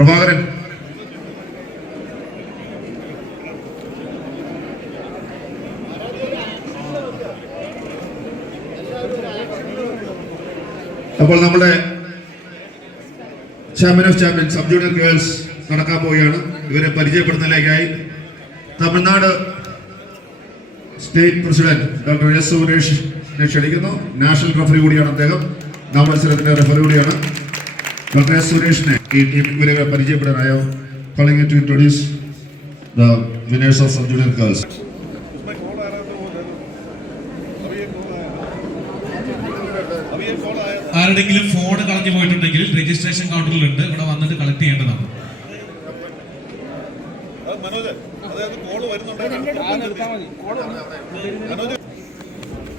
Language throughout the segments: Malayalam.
പ്രഭാകരൻ. അപ്പോൾ നമ്മുടെ champion of champion sub junior girls നടക്കാൻ പോവുകയാണ്. ഇവരെ പരിചയപ്പെടുന്നതിലേക്കായി Tamil Nadu state president doctor S സുരേഷിനെ ക്ഷണിക്കുന്നു. നാഷണൽ റഫറി കൂടിയാണ് അദ്ദേഹം. മത്സരത്തിന്റെ റഫറി കൂടിയാണ് ഡോക്ടർ എസ് സുരേഷിനെ ഈ ടീം ഇവരെ പരിചയപ്പെടാനായോ calling to introduce the winners of sub junior girls. ആരുടെങ്കിലും ഫോൺ കളഞ്ഞു പോയിട്ടുണ്ടെങ്കിൽ രജിസ്ട്രേഷൻ കൗണ്ടറിലുണ്ട്, ഇവിടെ വന്നിട്ട് കളക്ട് ചെയ്യേണ്ടതാണ്.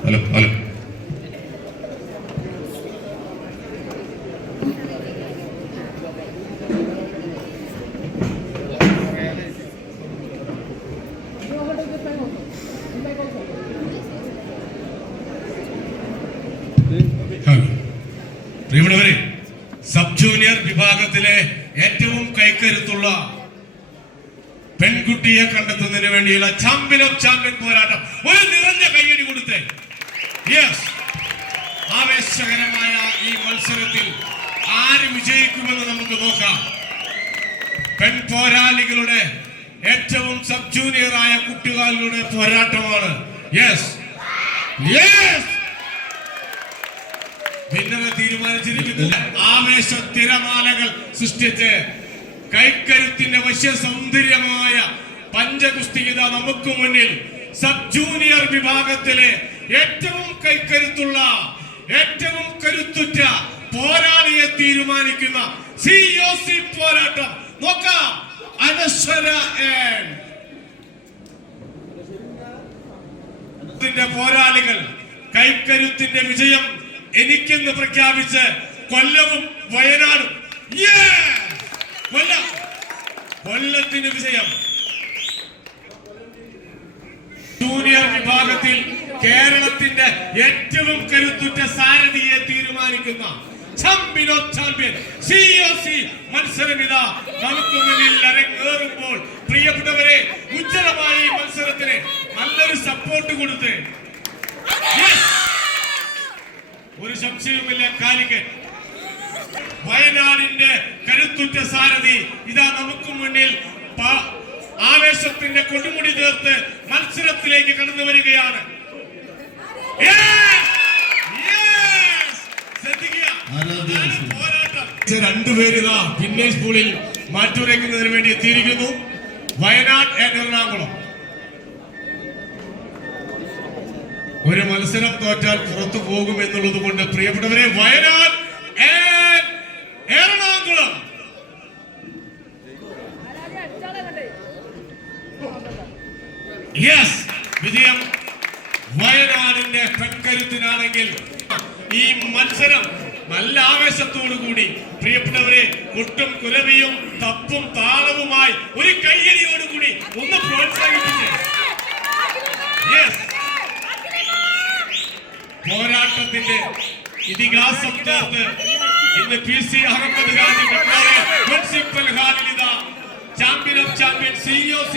ഹലോ ഹലോ പ്രിയമുള്ളവരെ, സബ് ജൂനിയർ വിഭാഗത്തിലെ ഏറ്റവും കൈക്കരുത്തുള്ള പെൺകുട്ടിയെ കണ്ടെത്തുന്നതിന് വേണ്ടിയുള്ള ചാമ്പ്യൻ ഓഫ് ചാമ്പ്യൻ പോരാട്ടം ഒരു നിറഞ്ഞ കയ്യടി കൊടുത്തേ. യെസ്, ആവേശകരമായ ഈ മത്സരത്തിൽ ആര് വിജയിക്കുമെന്ന് നമുക്ക് നോക്കാം. പെൺ പോരാളികളുടെ ഏറ്റവും സബ് ജൂനിയർ ആയ കുട്ടികളുടെ പോരാട്ടമാണ്. യെസ് യെസ്, ഭിന്നത തീരുമാനിച്ചിരിക്കുന്നു. ആവേശ തിരമാലകൾ സൃഷ്ടിച്ച് കൈക്കരുത്തിന്റെ വശ്യ സൗന്ദര്യമായ പഞ്ചകുസ്തികത നമുക്ക് മുന്നിൽ സബ് ജൂനിയർ വിഭാഗത്തിലെ ഏറ്റവും കൈക്കരുത്തുള്ള ഏറ്റവും കരുത്തുറ്റ പോരാളിയെ തീരുമാനിക്കുന്ന COC പോരാട്ടം നോക്കാം. അനശ്വര പോരാളികൾ കൈക്കരുത്തിന്റെ വിജയം എനിക്കെന്ന് പ്രഖ്യാപിച്ച് കൊല്ലവും വയനാടും. കൊല്ലത്തിന് വിജയം. ജൂനിയർ വിഭാഗത്തിൽ കേരളത്തിന്റെ ഏറ്റവും കരുത്തുറ്റ സാരഥിയെ തീരുമാനിക്കുന്ന ചാമ്പ്യൻ ഓഫ് ചാമ്പ്യൻ COC മത്സരമിത നമുക്ക് മുന്നിൽ അരങ്ങേറുമ്പോൾ പ്രിയപ്പെട്ടവരെ, ഉജ്ജ്വലമായ ഈ മത്സരത്തിന് നല്ലൊരു സപ്പോർട്ട് കൊടുത്ത് ഒരു സംശയവുമില്ല, കാലിക്കറ്റ് വയനാടിന്റെ കരുത്തുറ്റ സാരഥി ഇതാ നമുക്ക് മുന്നിൽ ആവേശത്തിന്റെ കൊടുമുടി തീർത്ത് മത്സരത്തിലേക്ക് കടന്നു വരികയാണ്. രണ്ടുപേരിതാ ഫിനിഷ് പൂളിൽ മാറ്റുരയ്ക്കുന്നതിന് വേണ്ടി എത്തിയിരിക്കുന്നു. വയനാട് എറണാകുളം. ഒരു മത്സരം തോറ്റാൽ പുറത്തു പോകുമെന്നുള്ളത് കൊണ്ട് പ്രിയപ്പെട്ടവരെ, വയനാട് എറണാകുളം വിജയം വയനാടിന്റെ പെൺകരുത്തിനാണെങ്കിൽ ഈ മത്സരം നല്ല ആവേശത്തോടു കൂടി പ്രിയപ്പെട്ടവരെ, കൊട്ടും കുരവിയും തപ്പും താളവുമായി ഒരു കയ്യടിയോടുകൂടി ഒന്ന് പ്രോത്സാഹിപ്പിച്ച് പോരാട്ടത്തിന്റെ ഇതിഹാസം ചേർത്ത് ഇന്ന് PC അഹമ്മദ് ഖാൻ മുനിസിപ്പൽ ഹാളിൽ ഇതാ ചാമ്പ്യൻ ഓഫ് ചാമ്പ്യൻ COC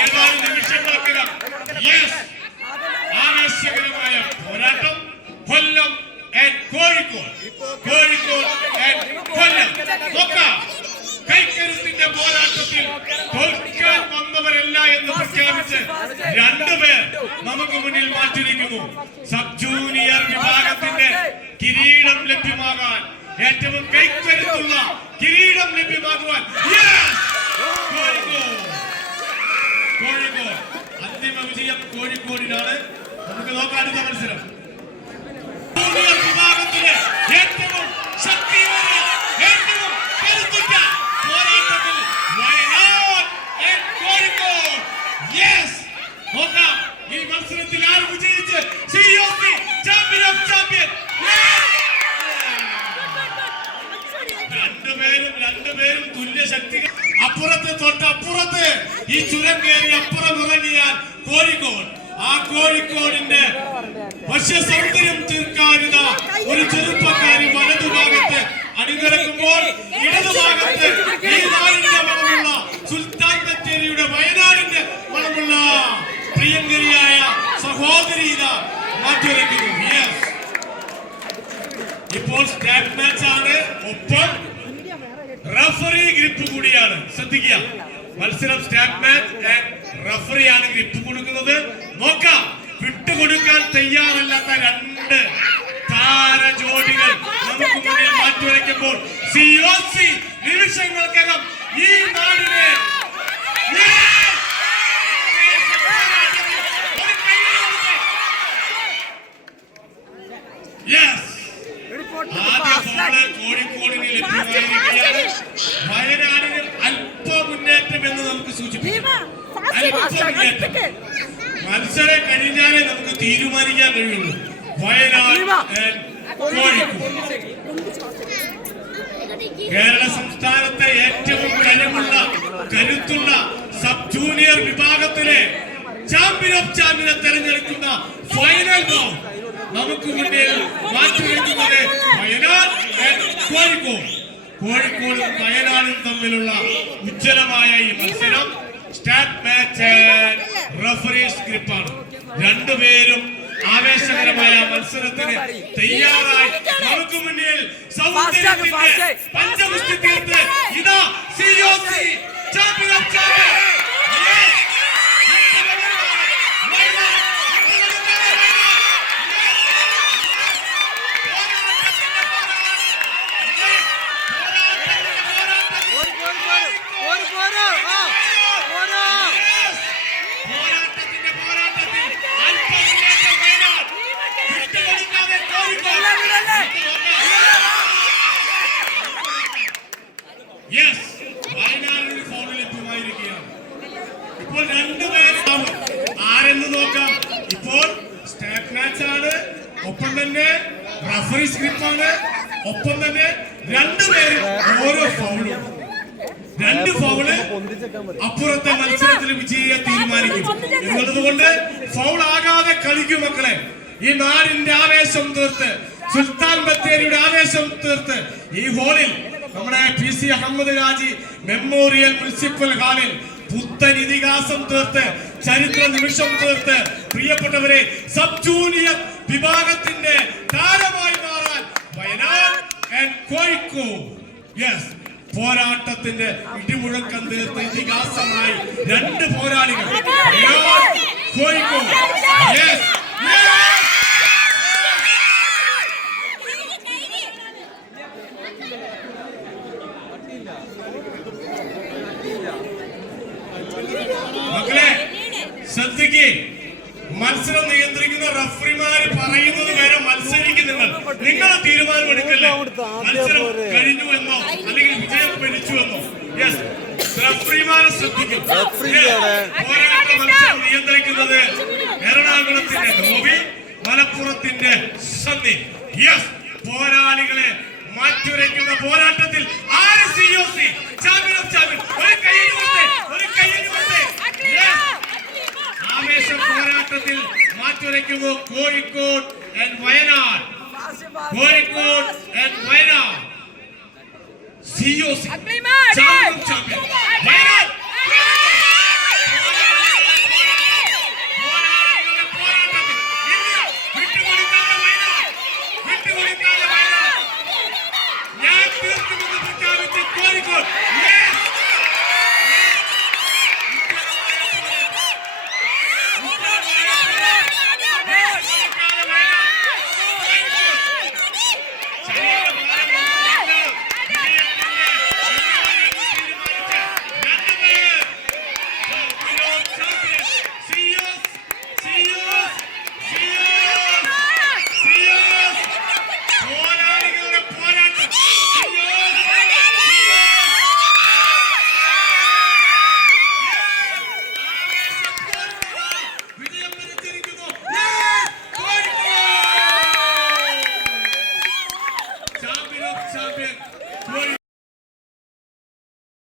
ഏതാനും നിമിഷങ്ങൾക്കകം ആവേശകരമായ പോരാട്ടം. കൊല്ലം കോഴിക്കോട്, കോഴിക്കോട് കൊല്ലം. നോക്കാം, കൈക്കരുത്തിന്റെ പോരാട്ടത്തിൽ തോൽക്കാൻ വന്നവരല്ല എന്ന് പ്രഖ്യാപിച്ച് രണ്ടുപേർ നമുക്ക് മുന്നിൽ മാറ്റിയിരിക്കുന്നു. സബ് ജൂനിയർ വിഭാഗത്തിന്റെ കിരീടം ലഭ്യമാകാൻ, ഏറ്റവും കൈക്കരുത്തുള്ള കിരീടം ലഭ്യമാകുവാൻ കോഴിക്കോട്. അന്തിമ വിജയം കോഴിക്കോടിനാണ്. നമുക്ക് നോക്കാം അടുത്ത മത്സരം. ജൂനിയർ വിഭാഗത്തിലെ ഏറ്റവും ശക്തിയേറിയ ഏറ്റവും കരുത്തുറ്റ പോരാട്ടത്തിൽ വയനാട് കോഴിക്കോട്. നോക്കാം ഈ മത്സരത്തിൽ ആര് വിജയിച്ച് COC ചാമ്പ്യൻ ഓഫ് ചാമ്പ്യൻ. രണ്ടുപേരും തുല്യ ശക്തി. അപ്പുറത്ത് തൊട്ടപ്പുറത്ത് ഈ ചുരം കയറി അപ്പുറം ഇറങ്ങിയാൽ കോഴിക്കോട്. ആ കോഴിക്കോടിന്റെ വശ്യ സൗന്ദര്യം തീർക്കാനിത ഒരു ചെറുപ്പക്കാരി വലതുഭാഗത്ത് അണിനിരക്കുമ്പോൾ ഇടതുഭാഗത്ത് ഈ നാടിന്റെ മണമുള്ള സുൽത്താൻ ബത്തേരിയുടെ വയനാടിന്റെ മണമുള്ള പ്രിയങ്കരിയായ സഹോദരി മാറ്റിവെക്കുന്നു. യെസ്, ഇപ്പോൾ സ്റ്റാറ്റ് മാച്ച് ആണ്, ഒപ്പം റഫറി ഗ്രിപ്പ് കൂടിയാണ്. ശ്രദ്ധിക്കുക, മത്സരം സ്റ്റാറ്റ് മാച്ച്, റഫറിയാണ് ഗ്രിപ്പ് കൊടുക്കുന്നത്. നോക്കാം, വിട്ടുകൊടുക്കാൻ തയ്യാറല്ലാത്ത രണ്ട് താര ജോഡികൾ നമുക്ക് മുന്നിൽ മാറ്റിവെക്കുമ്പോൾ COC നിമിഷങ്ങൾക്കകം ഈ നാടിനെ കോഴിക്കോടിന് ലഭ്യമായിരിക്കുകയാണ്. വയനാടിന് അല്പ മുന്നേറ്റം എന്ന് നമുക്ക് സൂചിപ്പിക്കാം. മത്സരം കഴിഞ്ഞാലേ നമുക്ക് തീരുമാനിക്കാൻ കഴിയുള്ളൂ. വയനാട് കോഴിക്കോട് കേരള സംസ്ഥാനത്തെ ഏറ്റവും കരുത്തുള്ള സബ് ജൂനിയർ വിഭാഗത്തിലെ ചാമ്പ്യൻ ഓഫ് ചാമ്പ്യനെ തെരഞ്ഞെടുക്കുന്ന ഫൈനൽ റൗണ്ട് നമുക്ക് മുന്നിൽ മാറ്റിവെക്കുന്നത് വയനാട് കോഴിക്കോട്. കോഴിക്കോടും വയനാടും തമ്മിലുള്ള ഉജ്ജ്വലമായ ഈ മത്സരം സ്റ്റാറ്റ് മാച്ച് റഫറീസ് ഗ്രിപ്പാണ്. രണ്ടുപേരും ആവേശകരമായ മത്സരത്തിന് തയ്യാറായി നമുക്ക് മുന്നിൽ സൗന്ദര്യത്തിന്റെ പഞ്ചഗുസ്തി തീർത്ത് ഇതാ COC ചാമ്പ്യൻ ഓഫ് ചാമ്പ്യൻ. വയനാടിന് ഫോൺ ലഭ്യമായിരിക്കുകയാണ്. ഇപ്പോൾ രണ്ടുപേരും ആരെന്ന് നോക്കാം. ഇപ്പോൾ സ്റ്റാറ്റ് മാച്ച് ആണ്, ഒപ്പം തന്നെ റഫറി സ്ക്രിപ്റ്റാണ്, ഒപ്പം തന്നെ രണ്ടുപേരും ഓരോ ഫൗളും. രണ്ട് ഫൗള് അപ്പുറത്തെ മത്സരത്തിൽ വിജയിയെ തീരുമാനിക്കും എന്നുള്ളതുകൊണ്ട് ഫൗൾ ആകാതെ കളിക്കൂ മക്കളെ. ഈ നാടിന്റെ ആവേശം തീർത്ത്, സുൽത്താൻ ബത്തേരിയുടെ ആവേശം തീർത്ത് ഈ ഹോളിൽ നമ്മുടെ PC Ahmed Haji memorial municipal ഹാളിൽ പുത്തൻ ഇതിഹാസം തീർത്ത്, ചരിത്ര നിമിഷം തീർത്ത്, പ്രിയപ്പെട്ടവരെ സബ് ജൂനിയർ വിഭാഗത്തിന്റെ താരമായി മാറാൻ വയനാട് കോഴിക്കോട് യെസ് പോരാട്ടത്തിന്റെ ഇടിമുഴക്കം തീർത്ത് ഇതിഹാസമായി രണ്ട് പോരാളികൾ കോഴിക്കോട്. യെസ് മക്കളെ ശ്രദ്ധിക്കേ, മത്സരം നിയന്ത്രിക്കുന്ന റഫറിമാര് പറയുന്നത് വരെ മത്സരിക്കും. നിങ്ങൾ തീരുമാനമെടുക്കല്ലേ മത്സരം കഴിഞ്ഞു എന്നോ അല്ലെങ്കിൽ വിജയം ഭരിച്ചു എന്നോ. യെസ്, റഫറിമാരെ ശ്രദ്ധിക്കും. പോരാട്ട മത്സരം നിയന്ത്രിക്കുന്നത് എറണാകുളത്തിന്റെ നോബി, മലപ്പുറത്തിന്റെ സന്ദീപ്. യെസ്, പോരാളികളെ മാറ്റുരയ്ക്കുന്ന പോരാട്ടത്തിൽ ആര് COC ചാമ്പ്യൻ ഓഫ് ചാമ്പ്യൻ. ഒരു കയ്യിൽ ആവേശ പോരാട്ടത്തിൽ മാറ്റുരയ്ക്കുന്നു Kozhikode and Wayanad. Kozhikode and Wayanad COC champion. Wayanad